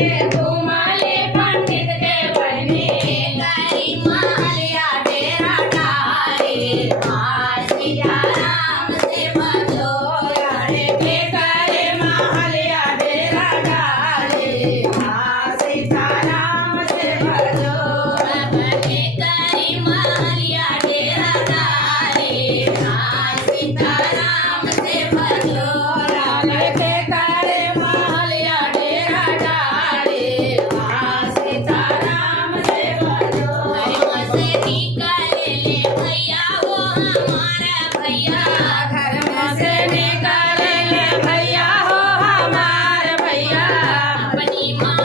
के घूमले पंडित के बहने करी महलिया डेरा डारे आ सीताराम से भजो अरे के करे महलिया डेरा डाले आ सीताराम से भजो के करी महलिया डेरा डारे आ सीताराम से भजो लाल के करे महलिया डेरा डाले आ सीताराम से भजो घर से निकले भैया वो हमारा भैया धर्म से निकले भैया हो हमार भैया अपनी माँ